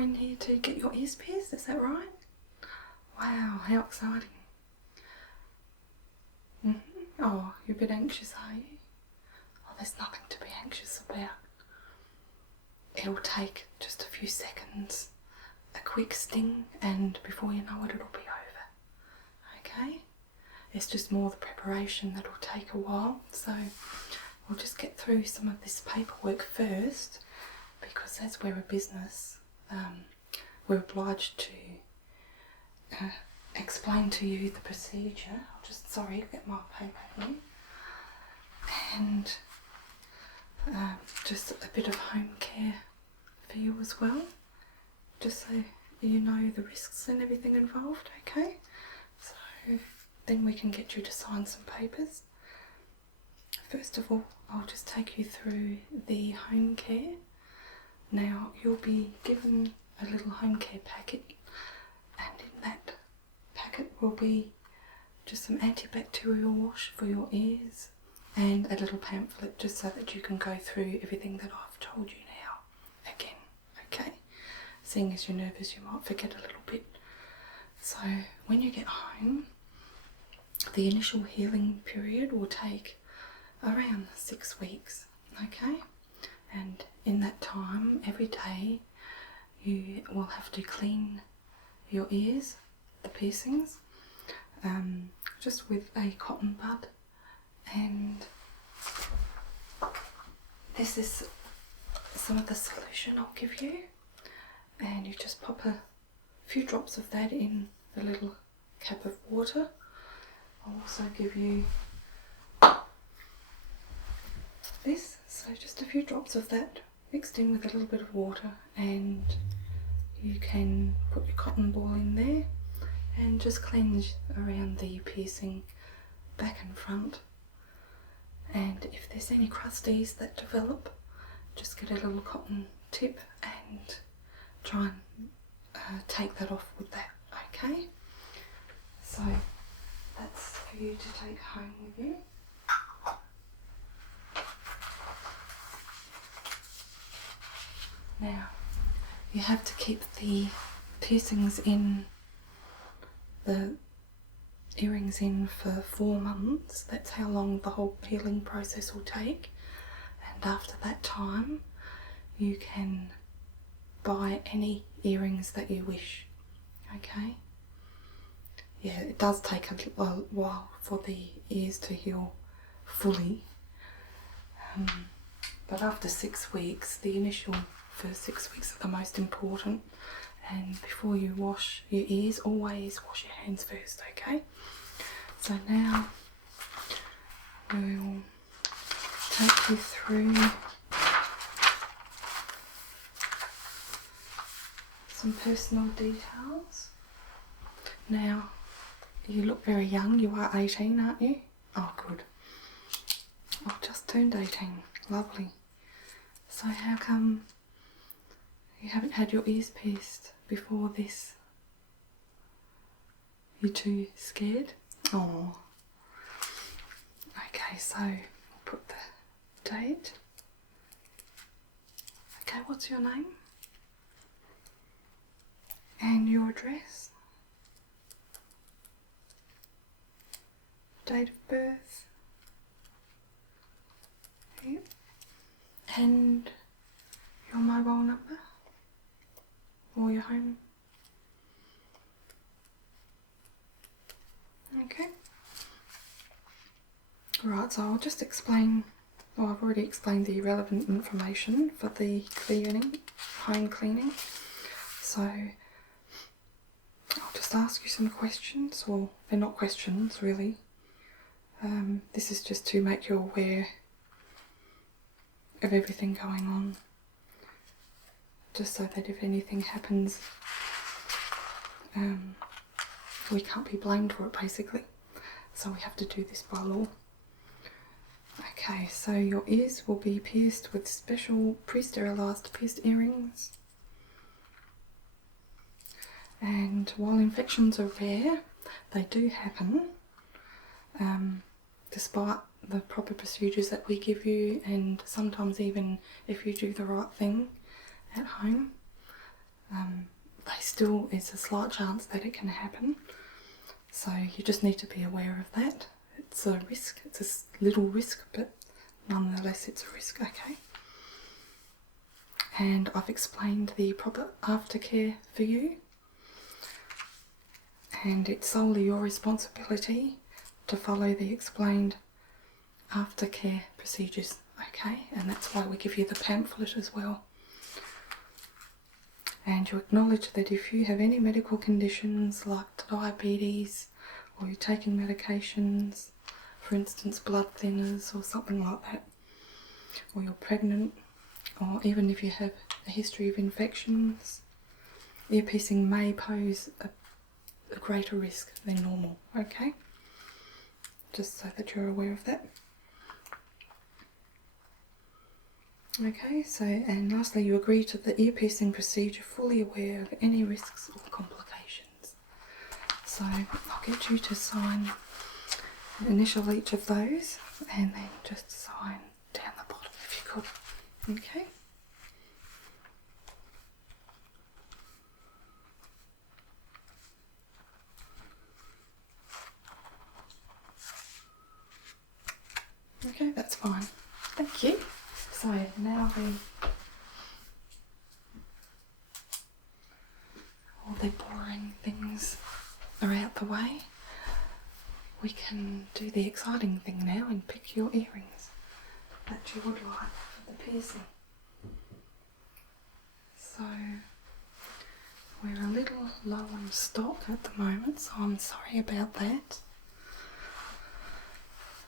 you're in here to get your ears pierced, is that right? Wow, how exciting. Oh, you're a bit anxious, are you? Oh, there's nothing to be anxious about. It'll take just a few seconds, a quick sting, and before you know it, it'll be over. Okay? It's just more the preparation that'll take a while, so we'll just get through some of this paperwork first, because as we're a business, we're obliged to explain to you the procedure. I'll just, sorry, get my paper here. And just a bit of home care for you as well, just so you know the risks and everything involved, okay? So then we can get you to sign some papers. First of all, I'll just take you through the home care. Now, you'll be given a little home care packet, and in that packet will be just some antibacterial wash for your ears and a little pamphlet just so that you can go through everything that I've told you now again, okay? Seeing as you're nervous, you might forget a little bit. So when you get home, the initial healing period will take around 6 weeks, okay? And in that time, every day, you will have to clean your ears, the piercings, just with a cotton bud. And this is some of the solution I'll give you, and you just pop a few drops of that in the little cap of water. I'll also give you this, so just a few drops of that mixed in with a little bit of water, and you can put your cotton ball in there and just cleanse around the piercing back and front. And if there's any crusties that develop, just get a little cotton tip and try and take that off with that, okay? So that's for you to take home with you. Now, you have to keep the piercings in, the earrings in, for 4 months. That's how long the whole healing process will take. And after that time, you can buy any earrings that you wish, okay? Yeah, it does take a while for the ears to heal fully. But after 6 weeks, the initial first 6 weeks are the most important. And before you wash your ears, always wash your hands first, okay? So now we'll take you through some personal details. Now, you look very young. You are 18, aren't you? Oh, good. I've just turned 18. Lovely. So how come you haven't had your ears pierced before this? You're too scared? Oh. Okay, so we'll put the date. Okay, what's your name? And your address? Date of birth? Yep. And your mobile number? Or your home? Okay. Right, so I'll just explain, well, I've already explained the relevant information for the cleaning, home cleaning. So I'll just ask you some questions, or they're not questions really. This is just to make you aware of everything going on, just so that if anything happens, we can't be blamed for it basically. So we have to do this by law. Okay, so your ears will be pierced with special pre-sterilised pierced earrings. And while infections are rare, they do happen, despite the proper procedures that we give you, and sometimes even if you do the right thing at home. It's a slight chance that it can happen. So you just need to be aware of that. It's a risk, it's a little risk, but nonetheless it's a risk, okay? And I've explained the proper aftercare for you. And it's solely your responsibility to follow the explained aftercare procedures, okay? And that's why we give you the pamphlet as well. And you acknowledge that if you have any medical conditions like diabetes, or you're taking medications, for instance blood thinners or something like that, or you're pregnant, or even if you have a history of infections, ear piercing may pose a greater risk than normal, okay? Just so that you're aware of that. Okay, so, and lastly, you agree to the ear piercing procedure, fully aware of any risks or complications. So I'll get you to sign, initial each of those, and then just sign down the bottom if you could. Okay. Okay, that's fine. Thank you. So now all the boring things are out the way. We can do the exciting thing now and pick your earrings that you would like for the piercing. So we're a little low on stock at the moment, so I'm sorry about that.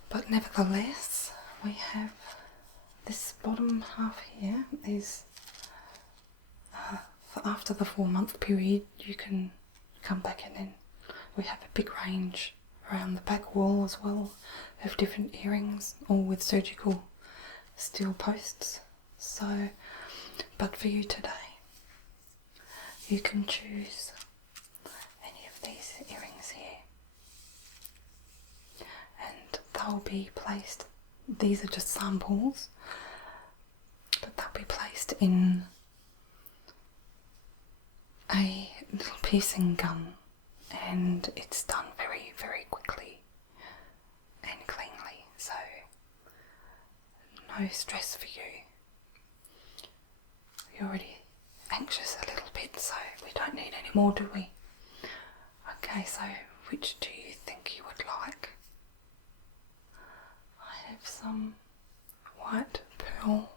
But nevertheless, we have this bottom half here is for after the 4-month period you can come back in, and we have a big range around the back wall as well of different earrings, all with surgical steel posts. So, but for you today, you can choose any of these earrings here, and they'll be placed, these are just samples, but they'll be placed in a little piercing gun, and it's done very, very quickly and cleanly, so no stress for you. You're already anxious a little bit, so we don't need any more, do we? Okay, so which do you think you would like? I have some white pearl,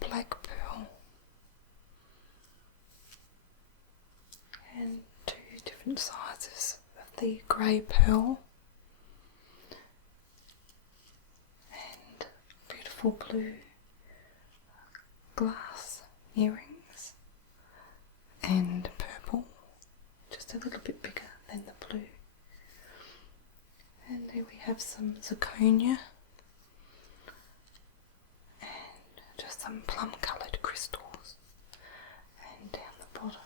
black pearl, and 2 different sizes of the grey pearl, and beautiful blue glass earrings, and purple, just a little bit bigger than the blue. And there we have some zirconia and just some plum coloured crystals. And down the bottom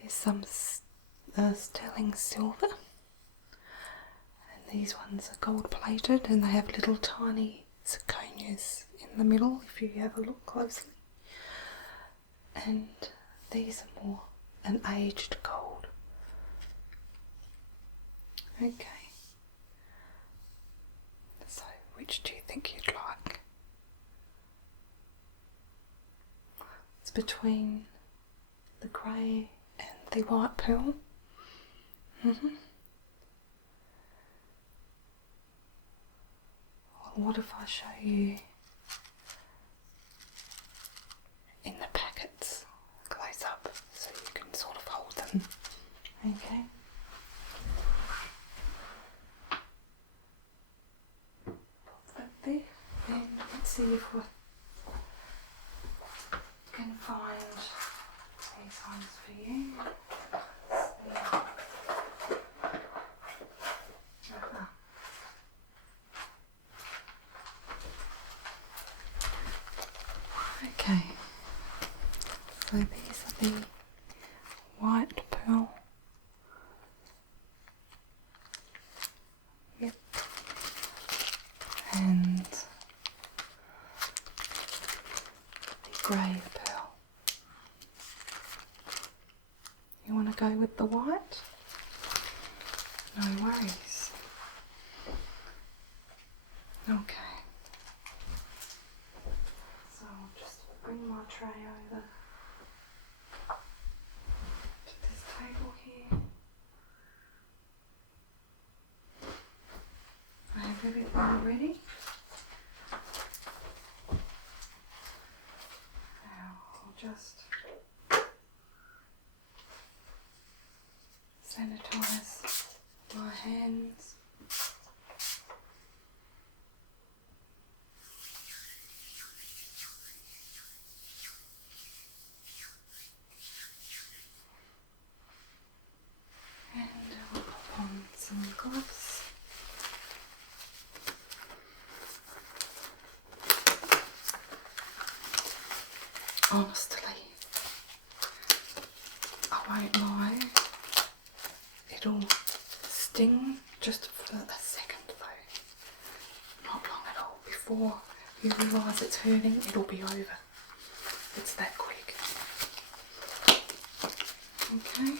there's some sterling silver, and these ones are gold plated, and they have little tiny zirconias in the middle if you have a look closely. And these are more an aged gold. Okay. So which do you think you'd like? It's between the grey and the white pearl. Well, what if I show you in the packets close up so you can sort of hold them? Okay. Pop that there, and let's see if we can find these ones for you. Okay, so these are the white pearl. Yep. And the grey want to go with the white, no worries. Okay. So I'll just bring my tray over to this table here. I have everything ready. Now I'll just sanitize my hands. And I'll pop on some gloves. Honestly, I won't lie, it'll sting just for a second though, not long at all. Before you realise it's hurting, it'll be over. It's that quick. Okay.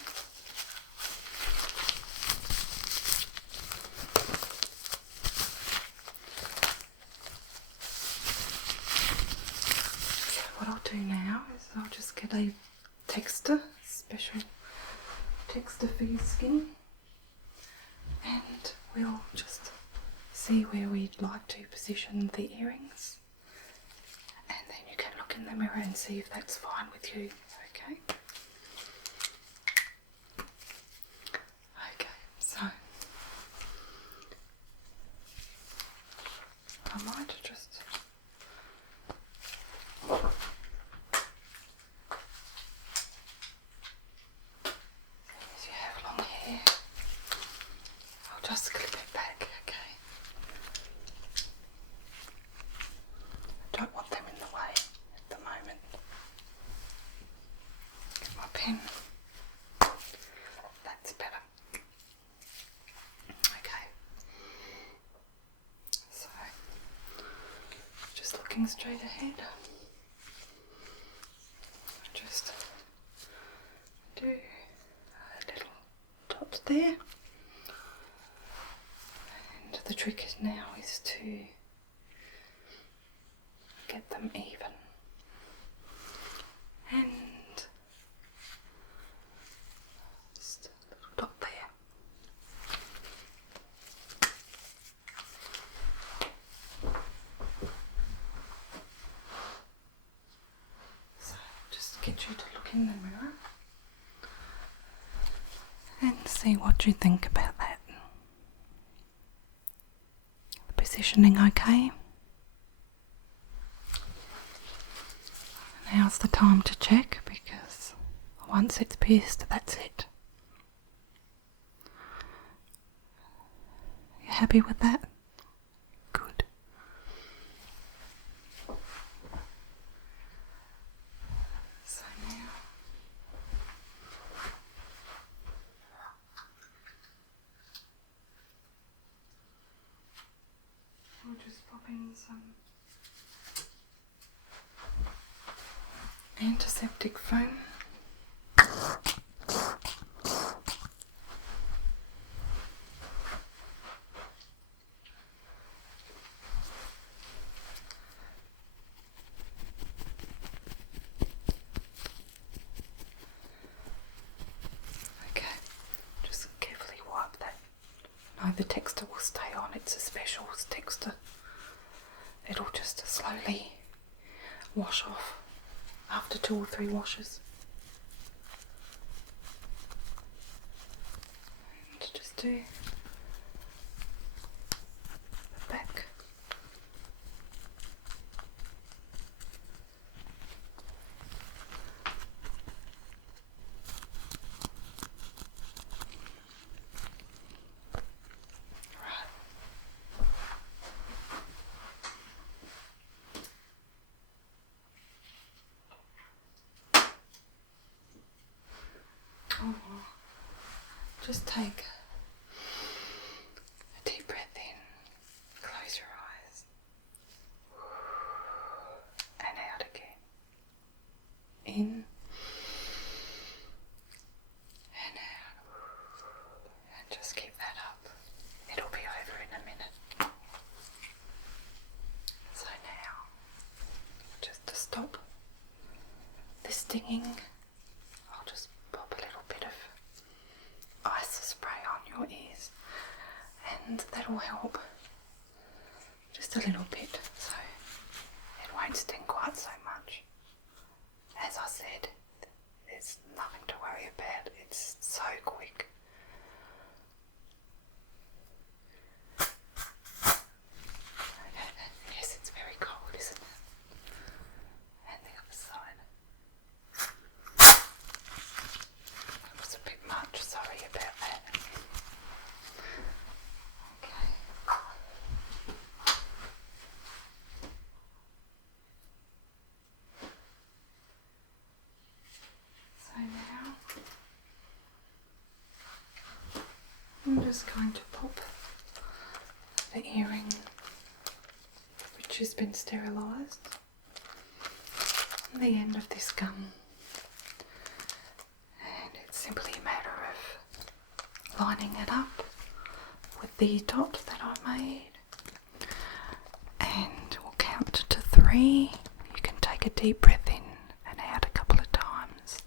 So what I'll do now is I'll just get a texture, special texture for your skin, and we'll just see where we'd like to position the earrings, and then you can look in the mirror and see if that's fine with you. Okay. Okay, so I might just as you have long hair, I'll just clip it back, okay? I don't want them in the way at the moment. Get my pen. That's better. Okay. So, just looking straight ahead. Just do a little dot there. And the trick is now is to get them even. And just a little dot there. So just get you to look in the mirror and see what you think about that. The positioning okay? Now's the time to check, because once it's pierced, that's it. You happy with that? Good. So now we'll just pop in some antiseptic foam. Okay, just carefully wipe that. No, the texture will stay on. It's a special texture. It'll just slowly wash off after 2 or 3 washes. And just do the back. Oh, just take a deep breath in, close your eyes, and out again. In ringing, I'll just pop a little bit of ice spray on your ears, and that'll help just a little bit, so it won't sting quite so much. As I said, there's nothing to worry about, it's so quick. Yes, it's very cold, isn't it? And the other side. That was a bit much, sorry about that. Okay. So now I'm just going to pop the earring, which has been sterilised, on the end of this gum, and it's simply a matter of lining it up with the dot that I made, and we'll count to 3. You can take a deep breath in and out a couple of times,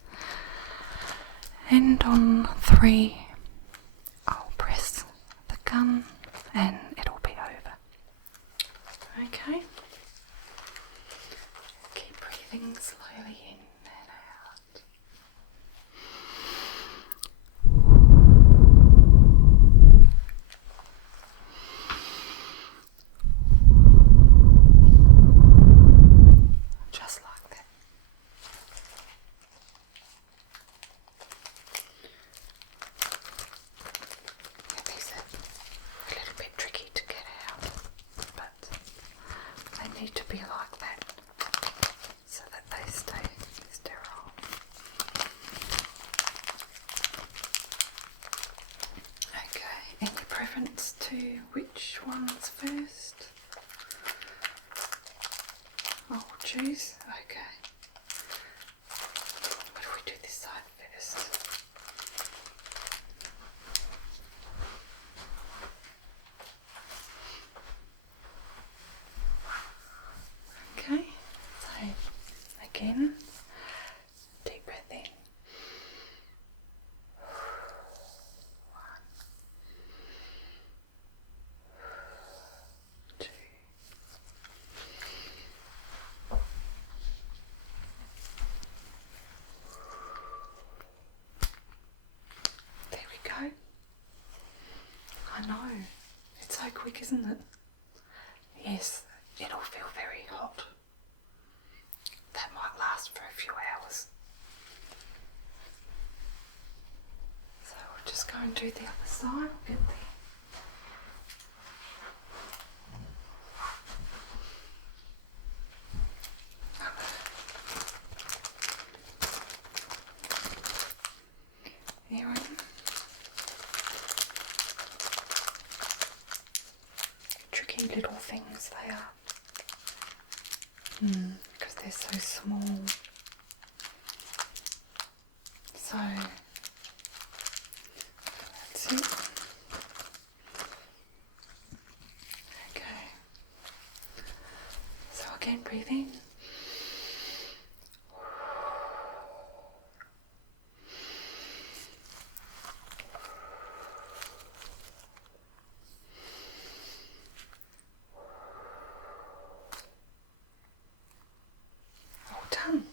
and on 3 I'll press the gun and it'll be over. Okay, keep breathing slowly in and out. Just like that. Yeah, these are a little bit tricky to get out, but they need to be like that so that they stay sterile. Okay, any preference to which one's first? I'll choose. Okay. What if we do this side first? Okay, so again, deep breath in. 1, 2, there we go. I know, it's so quick, isn't it? Yes, it'll feel very hot. That might last for a few hours. So we'll just go and do the other side. Get the earring. Tricky little things they are. Because they're so small. So that's it. Okay. So again, breathe in. All done.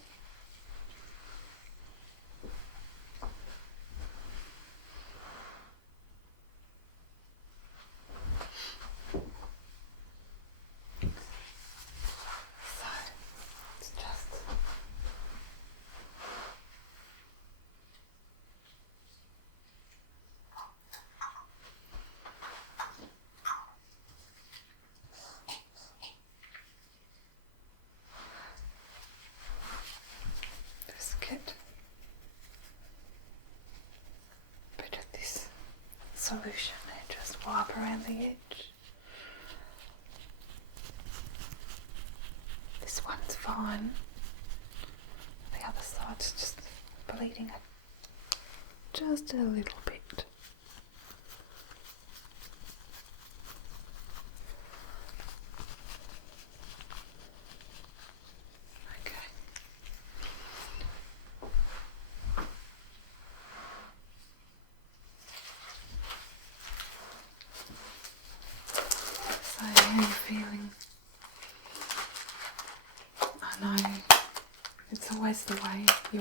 Just get a bit of this solution and just wipe around the edge. This one's fine. The other side's just bleeding just a little bit. Okay.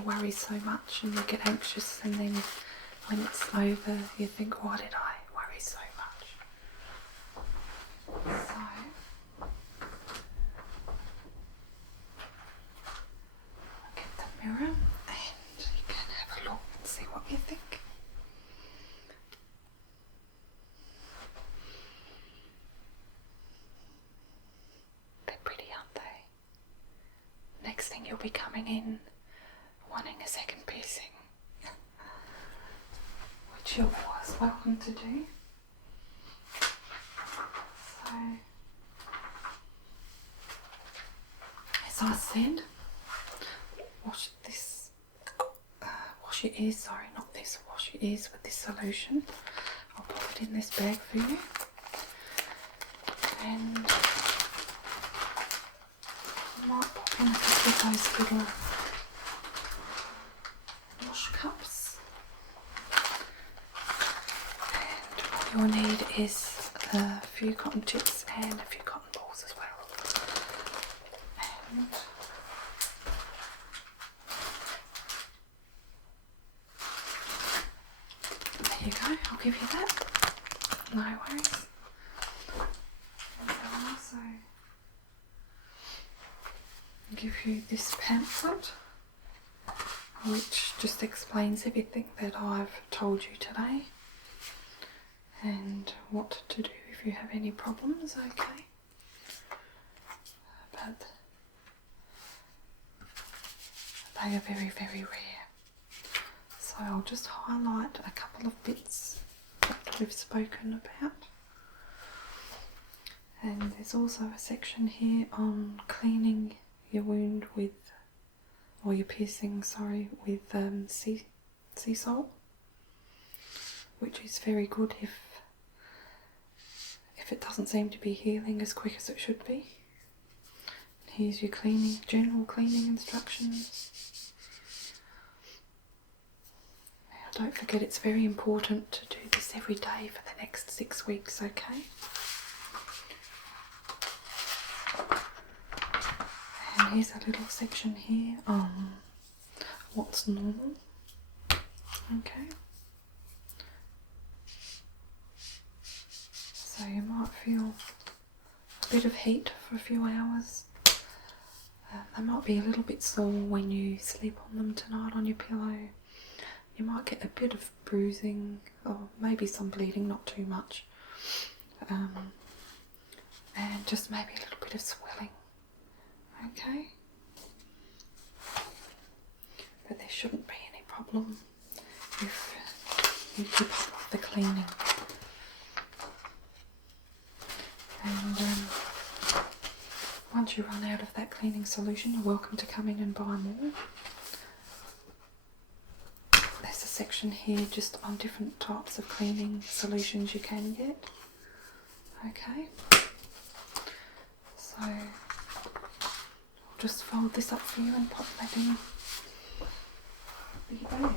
worry so much and you get anxious, and then when it's over you think, why did I worry so much? So look at the mirror and you can have a look and see what you think. They're pretty, aren't they? Next thing you'll be coming in wanting a second piercing, which you're always welcome to do. So, as I said, wash your ears, sorry, not this, wash your ears with this solution. I'll put it in this bag for you. And I might pop in a couple of those little wash cups. And what you'll need is a few cotton tips and a few cotton balls as well. And there you go, I'll give you that. No worries. And I'll also give you this pamphlet, which just explains everything that I've told you today and what to do if you have any problems, okay? But they are very, very rare. So I'll just highlight a couple of bits that we've spoken about. And there's also a section here on cleaning your wound with, or your piercing, sorry, with sea salt, which is very good if it doesn't seem to be healing as quick as it should be. Here's your general cleaning instructions. Now don't forget, it's very important to do this every day for the next 6 weeks, okay? And here's a little section here on what's normal, okay? So you might feel a bit of heat for a few hours. They might be a little bit sore when you sleep on them tonight on your pillow. You might get a bit of bruising or maybe some bleeding, not too much. And just maybe a little bit of swelling. Okay, but there shouldn't be any problem if you keep up with the cleaning. And once you run out of that cleaning solution, you're welcome to come in and buy more. There's a section here just on different types of cleaning solutions you can get. Okay, so just fold this up for you and pop that in the bag.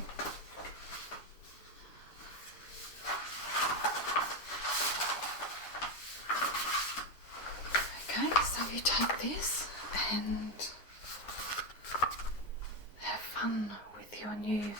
Okay, so you take this and have fun with your new